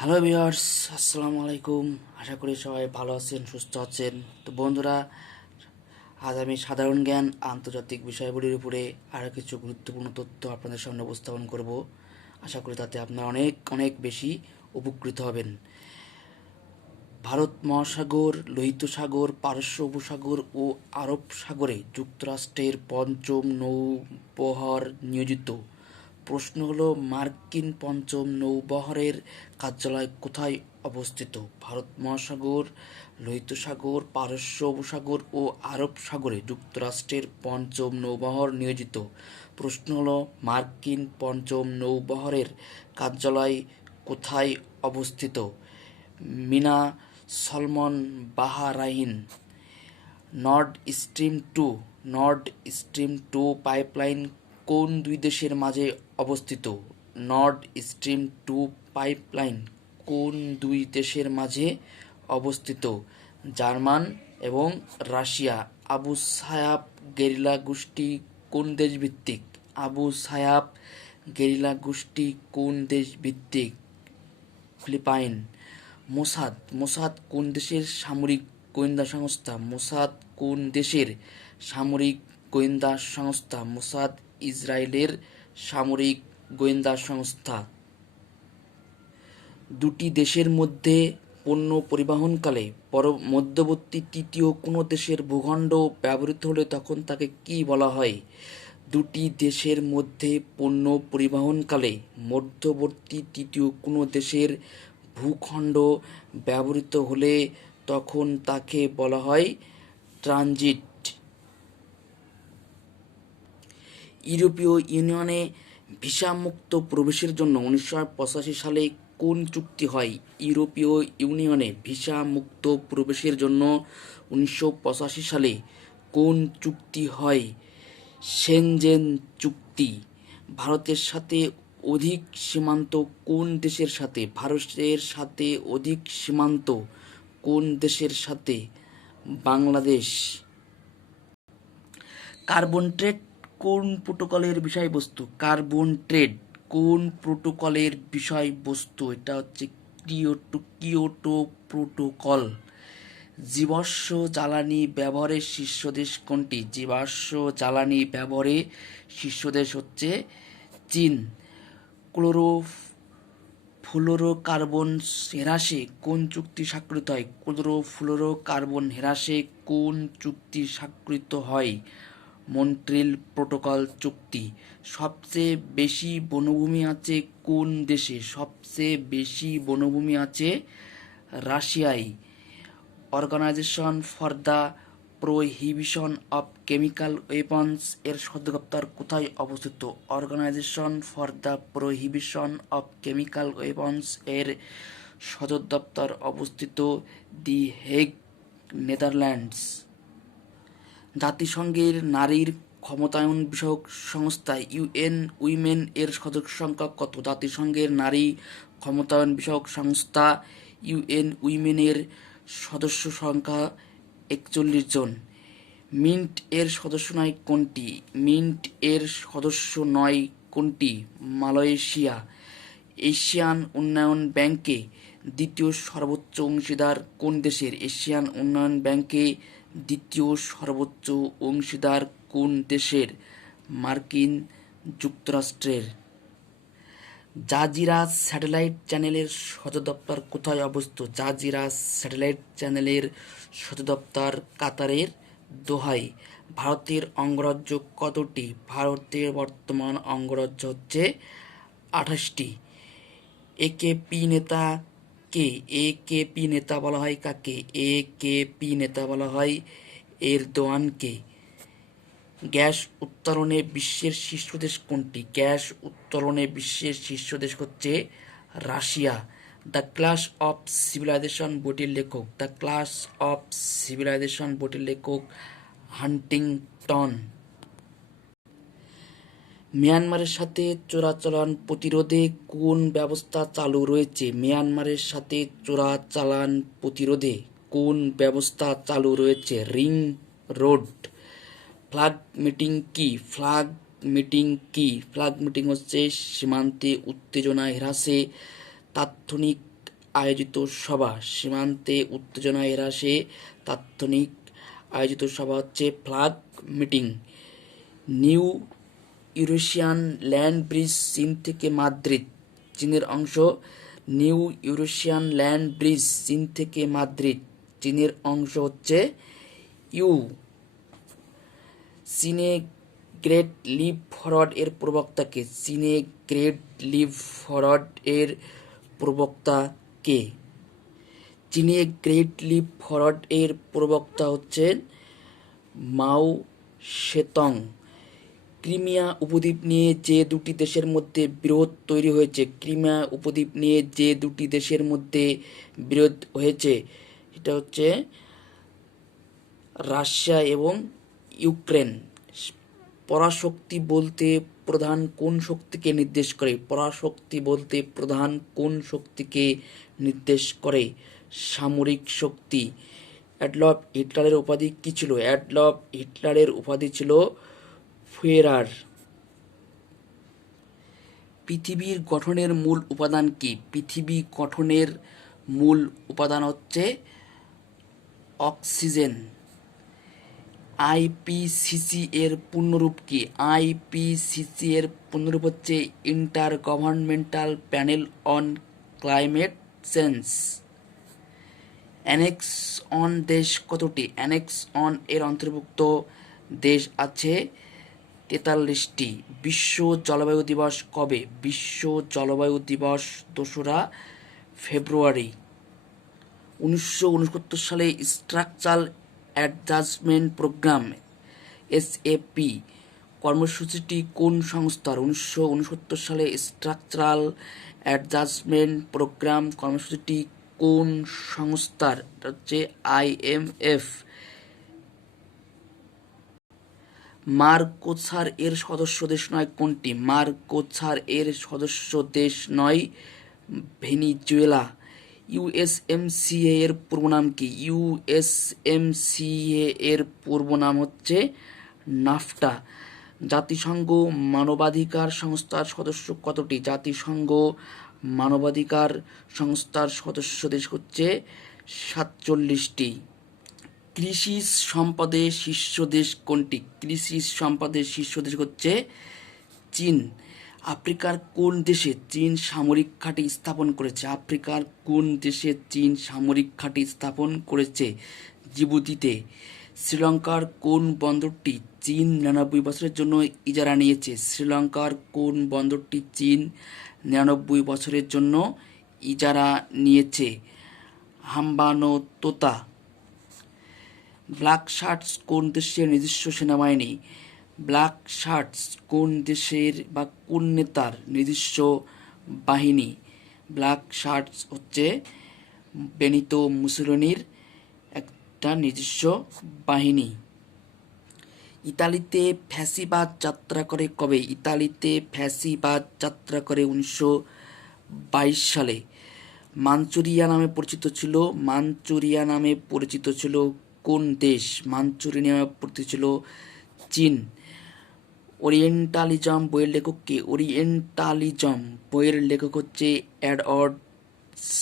Hello viewers, আসসালামু আলাইকুম। আশা করি সবাই ভালো আছেন, সুস্থ আছেন। তো বন্ধুরা, আজ আমি সাধারণ জ্ঞান আন্তর্জাতিক বিষয়গুলির উপরে আরও কিছু গুরুত্বপূর্ণ তথ্য আপনাদের সামনে উপস্থাপন করব। আশা করি তাতে আপনারা অনেক অনেক বেশি উপকৃত হবেন। ভারত মহাসাগর, লোহিত সাগর, পারস্য উপসাগর ও আরব সাগরে যুক্তরাষ্ট্রের পঞ্চম নৌবহর নিয়োজিত। প্রশ্ন হলো, মার্কিন পঞ্চম নৌবহরের কার্যালয় কোথায় অবস্থিত? ভারত মহাসাগর, লোহিত সাগর, পারস্য উপসাগর ও আরব সাগরে যুক্তরাষ্ট্রের পঞ্চম নৌবহর নিয়োজিত। প্রশ্ন হলো, মার্কিন পঞ্চম নৌবহরের কার্যালয় কোথায় অবস্থিত? Mina Salman, Bahrain. Nord Stream 2 pipeline কোন দুই দেশের মাঝে অবস্থিত? নর্ড স্ট্রিম 2 পাইপলাইন কোন দুই দেশের মাঝে অবস্থিত? জার্মান এবং রাশিয়া। আবু সায়াব গেরিলা গোষ্ঠী কোন দেশ ভিত্তিক? আবু সায়াব গেরিলা গোষ্ঠী কোন দেশ ভিত্তিক? ফিলিপাইন। মোসাদ কোন দেশের সামরিক গোয়েন্দা সংস্থা? মোসাদ কোন দেশের সামরিক গোয়েন্দা সংস্থা? মোসাদ ইসরায়েলের সামরিক গোয়েন্দা সংস্থা। দুটি দেশের মধ্যে পণ্য পরিবহনকালে মধ্যবর্তী তৃতীয় কোনো দেশের ভূখণ্ড ব্যবহৃত হলে তখন তাকে কী বলা হয়? দুটি দেশের মধ্যে পণ্য পরিবহনকালে মধ্যবর্তী তৃতীয় কোনো দেশের ভূখণ্ড ব্যবহৃত হলে তখন তাকে বলা হয় ট্রানজিট। ইউরোপীয় ইউনিয়নে ভিসামুক্ত প্রবেশের জন্য 1985 সালে কোন চুক্তি হয়? ইউরোপীয় ইউনিয়নে ভিসামুক্ত প্রবেশের জন্য 1985 সালে কোন চুক্তি হয়? সেনজেন চুক্তি। ভারতের সাথে অধিক সীমান্ত কোন দেশের সাথে? ভারতের সাথে অধিক সীমান্ত কোন দেশের সাথে? বাংলাদেশ। কার্বন ট্রেড কোন প্রোটোকলের বিষয়বস্তু? কার্বন ট্রেড কোন প্রোটোকলের বিষয়বস্তু? এটা হচ্ছে কিয়োটো প্রোটোকল। জীবাশ্ম জ্বালানি ব্যবহারের শীর্ষ দেশ কোনটি? জীবাশ্ম জ্বালানি ব্যবহারে শীর্ষ দেশ হচ্ছে চীন। ক্লোরোফ্লোরোকার্বন হ্রাসে কোন চুক্তি স্বাক্ষরিত হয়? ক্লোরোফ্লোরোকার্বন হ্রাসে কোন চুক্তি স্বাক্ষরিত হয়? মন্ট্রিল প্রোটোকল চুক্তি। সবচেয়ে বেশি বনভূমি আছে কোন দেশে? সবচেয়ে বেশি বনভূমি আছে রাশিয়ায়। Organisation for the prohibition of chemical weapons এর সদর দপ্তর কোথায় অবস্থিত? Organisation for the prohibition of chemical weapons এর সদর দপ্তর অবস্থিত দি হেগ, নেদারল্যান্ডস। জাতিসংঘের নারীর ক্ষমতায়ন বিষয়ক সংস্থা ইউএন উইমেন এর সদস্য সংখ্যা কত? জাতিসংঘের নারী ক্ষমতায়ন বিষয়ক সংস্থা ইউএন উইমেনের সদস্য সংখ্যা 41 জন। মিন্ট এর সদস্য নয় কোনটি? মিন্ট এর সদস্য নয় কোনটি? মালয়েশিয়া। এশিয়ান উন্নয়ন ব্যাংকে দ্বিতীয় সর্বোচ্চ অংশীদার কোন দেশের? এশিয়ান উন্নয়ন ব্যাংকে দ্বিতীয় সর্বোচ্চ অংশীদার কোন দেশের? মার্কিন যুক্তরাষ্ট্রের। জাজিরা স্যাটেলাইট চ্যানেলের সদর দপ্তর কোথায় অবস্থিত? জাজিরা স্যাটেলাইট চ্যানেলের সদর দপ্তর কাতারের দোহায়। ভারতের অঙ্গরাজ্য কতটি? ভারতের বর্তমান অঙ্গরাজ্য হচ্ছে 28টি। একেপি নেতা কে? একেপি নেতা বলা হয় কাকে? একেপি নেতা বলা হয় এরদোয়ানকে। গ্যাস উত্তোলনে বিশ্বের শীর্ষ দেশ কোনটি? গ্যাস উত্তোলনে বিশ্বের শীর্ষ দেশ হচ্ছে রাশিয়া। দ্য ক্লাস অফ সিভিলাইজেশন বইটির লেখক? দ্য ক্লাস অফ সিভিলাইজেশন বইটির লেখক হান্টিংটন। মিয়ানমারের সাথে চোরাচালান প্রতিরোধে কোন ব্যবস্থা চালু রয়েছে? মিয়ানমারের সাথে চোরাচালান প্রতিরোধে কোন ব্যবস্থা চালু রয়েছে? Ring road. ফ্ল্যাগ মিটিং কি? ফ্ল্যাগ মিটিং কি? ফ্ল্যাগ মিটিং হচ্ছে সীমান্তে উত্তেজনা হ্রাসে তাৎক্ষণিক আয়োজিত সভা, সীমান্তে উত্তেজনা হ্রাসে তাৎক্ষণিক আয়োজিত সভা হচ্ছে flag meeting. New Eurasian land bridge চীন থেকে মাদ্রিদ, চীনের অংশ। নিউ ইউরেশিয়ান ল্যান্ড ব্রিজ চীন থেকে মাদ্রিদ, চীনের অংশ হচ্ছে ইউ। চীনে গ্রেট লিপ ফরওয়ার্ড এর প্রবক্তা কে? চীনে গ্রেট লিপ ফরওয়ার্ড এর প্রবক্তা কে? চীনে গ্রেট লিপ ফরওয়ার্ড এর প্রবক্তা হচ্ছেন মাও সেতং। ক্রিমিয়া উপদ্বীপ নিয়ে যে দুটি দেশের মধ্যে বিরোধ তৈরি হয়েছে, ক্রিমিয়া উপদ্বীপ নিয়ে যে দুটি দেশের মধ্যে বিরোধ হয়েছে সেটা হচ্ছে রাশিয়া এবং ইউক্রেন। পরাশক্তি বলতে প্রধান কোন শক্তিকে নির্দেশ করে? পরাশক্তি বলতে প্রধান কোন শক্তিকে নির্দেশ করে? সামরিক শক্তি। অ্যাডলফ হিটলারের উপাধি কি ছিল? অ্যাডলফ হিটলারের উপাধি ছিল ফুয়েরার। পৃথিবীর গঠনের মূল উপাদান কি? পৃথিবী গঠনের মূল উপাদান হচ্ছে অক্সিজেন। আইপিসিসি এর পূর্ণরূপ কি? আইপিসিসি এর পূর্ণরূপ হচ্ছে inter governmental panel on climate change. Annexe on দেশ কতটি? অ্যানেক্স অন এর অন্তর্ভুক্ত দেশ আছে 43টি। বিশ্ব জলবায়ু দিবস কবে? বিশ্ব জলবায়ু দিবস 2রা ফেব্রুয়ারি। 1969 সালে স্ট্রাকচারাল অ্যাডজাস্টমেন্ট প্রোগ্রাম এসএপি কর্মসূচিটি কোন সংস্থার? 1969 সালে স্ট্রাকচারাল অ্যাডজাস্টমেন্ট প্রোগ্রাম কর্মসূচিটি কোন সংস্থার? এটা হচ্ছে আইএমএফ। মারকোসার এর সদস্য দেশ নয় কোনটি? মারকোসার এর সদস্য দেশ নয় ভেনিজুয়েলা। ইউএসএমসিএ এর পূর্ব নাম কি? ইউএসএমসিএ এর পূর্ব নাম হচ্ছে নাফটা। জাতিসংঘ মানবাধিকার সংস্থার সদস্য কতটি? জাতিসংঘ মানবাধিকার সংস্থার সদস্য দেশ হচ্ছে 47টি। কৃষি সম্পদে শীর্ষ দেশ কোনটি? কৃষি সম্পদের শীর্ষ দেশ হচ্ছে চীন। আফ্রিকার কোন দেশে চীন সামরিক ঘাঁটি স্থাপন করেছে? আফ্রিকার কোন দেশে চীন সামরিক ঘাঁটি স্থাপন করেছে? জিবুতিতে। শ্রীলঙ্কার কোন বন্দরটি চীন 99 বছরের জন্য ইজারা নিয়েছে? শ্রীলঙ্কার কোন বন্দরটি চীন 99 বছরের জন্য ইজারা নিয়েছে? হাম্বানটোতা। ব্ল্যাক শার্টস কোন দেশের নিজস্ব সেনাবাহিনী? ব্ল্যাক শার্টস কোন দেশের বা কোন নেতার নিজস্ব বাহিনী? ব্ল্যাক শার্টস হচ্ছে বেনিতো মুসোলিনির একটা নিজস্ব বাহিনী। ইতালিতে ফ্যাসিবাদ যাত্রা করে কবে? ইতালিতে ফ্যাসিবাদ যাত্রা করে 1922 সালে। মাঞ্চুরিয়া নামে পরিচিত ছিল কোন দেশ? মাঞ্চুরিয়া নামে পরিচিত ছিল চীন। ওরিয়েন্টালিজম বইয়ের লেখক কে? ওরিয়েন্টালিজম বইয়ের লেখক হচ্ছে এডওয়ার্ড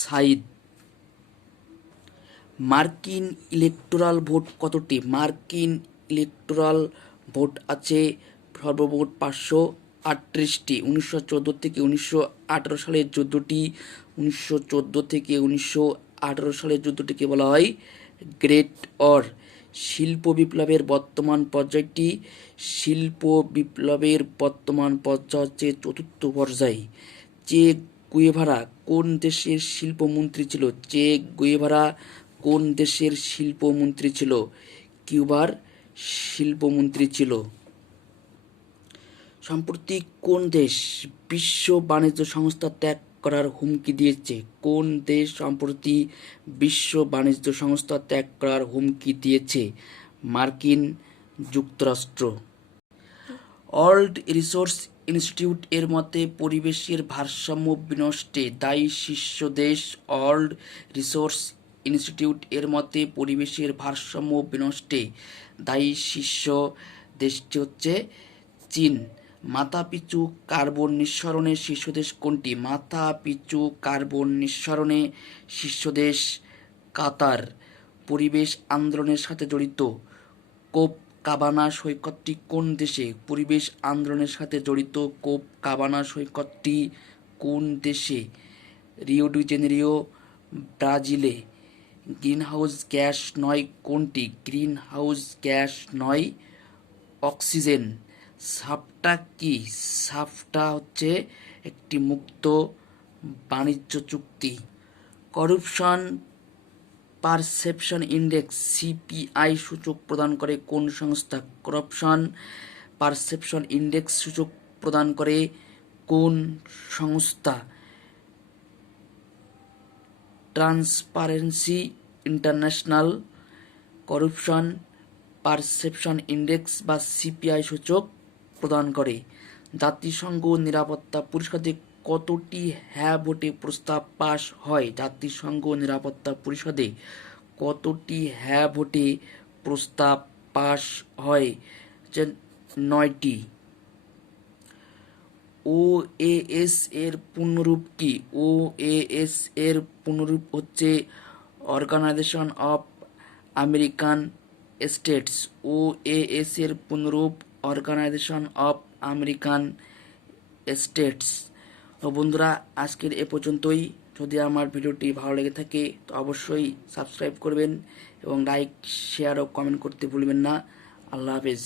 সাইদ। মার্কিন ইলেকটোরাল ভোট কতটি? মার্কিন ইলেকটোরাল ভোট আছে সর্বমোট 538টি। 1914 থেকে 1918 সালের 14টি। 1914 থেকে 1918 সালের 14টিকে বলা হয় গ্রেট অর। শিল্প বিপ্লবের বর্তমান পর্যায়টি? শিল্প বিপ্লবের বর্তমান পর্যায় হচ্ছে 4র্থ পর্যায়। চে গুয়েভারা কোন দেশের শিল্পমন্ত্রী ছিল? চে গুয়েভারা কোন দেশের শিল্পমন্ত্রী ছিল? কিউবার শিল্পমন্ত্রী ছিল। সম্প্রতি কোন দেশ বিশ্ব বাণিজ্য সংস্থা ত্যাগ করার হুমকি দিয়েছে? কোন দেশ সম্প্রতি বিশ্ব বাণিজ্য সংস্থা ত্যাগ করার হুমকি দিয়েছে? মার্কিন যুক্তরাষ্ট্র। ওয়ার্ল্ড রিসোর্স ইনস্টিটিউট এর মতে পরিবেশের ভারসাম্য বিনষ্টে দায়ী শীর্ষ দেশ? ওয়ার্ল্ড রিসোর্স ইনস্টিটিউট এর মতে পরিবেশের ভারসাম্য বিনষ্টে দায়ী শীর্ষ দেশটি হচ্ছে চীন। মাথাপিছু কার্বন নিঃসরণে শীর্ষদেশ কোনটি? মাথাপিছু কার্বন নিঃসরণে শীর্ষদেশ কাতার। পরিবেশ আন্দোলনের সাথে জড়িত কোপ কাবানা সৈকতটি কোন দেশে? পরিবেশ আন্দোলনের সাথে জড়িত কোপ কাবানা সৈকতটি কোন দেশে? রিও ডি জেনেরিও, ব্রাজিলে। গ্রিনহাউস গ্যাস নয় কোনটি? গ্রিনহাউস গ্যাস নয় অক্সিজেন। সাফটা কি? সাফটা হচ্ছে একটি মুক্ত বাণিজ্য চুক্তি। করাপশন পারসেপশন ইন্ডেক্স সিপিআই সূচক প্রদান করে কোন সংস্থা? করাপশন পারসেপশন ইন্ডেক্স সূচক প্রদান করে কোন সংস্থা? Transparency international. Corruption perception index বা সিপিআই সূচক প্রদান করে। জাতিসংঘ নিরাপত্তা পরিষদে কতটি হ্যাঁ ভোটে প্রস্তাব পাশ হয়? জাতিসংঘ নিরাপত্তা পরিষদে কতটি হ্যাঁ ভোটে প্রস্তাব পাশ হয়? 9টি। ওএএস এর পূর্ণরূপ কি? ওএএস এর পূর্ণরূপ হচ্ছে organisation of American States. OAS এর পূর্ণরূপ অর্গানাইজেশন অফ আমেরিকান স্টেটস। তো বন্ধুরা, আজকের এ পর্যন্তই। যদি আমার ভিডিওটি ভালো লেগে থাকে তো অবশ্যই সাবস্ক্রাইব করবেন এবং লাইক, শেয়ার ও কমেন্ট করতে ভুলবেন না। আল্লাহ হাফেজ।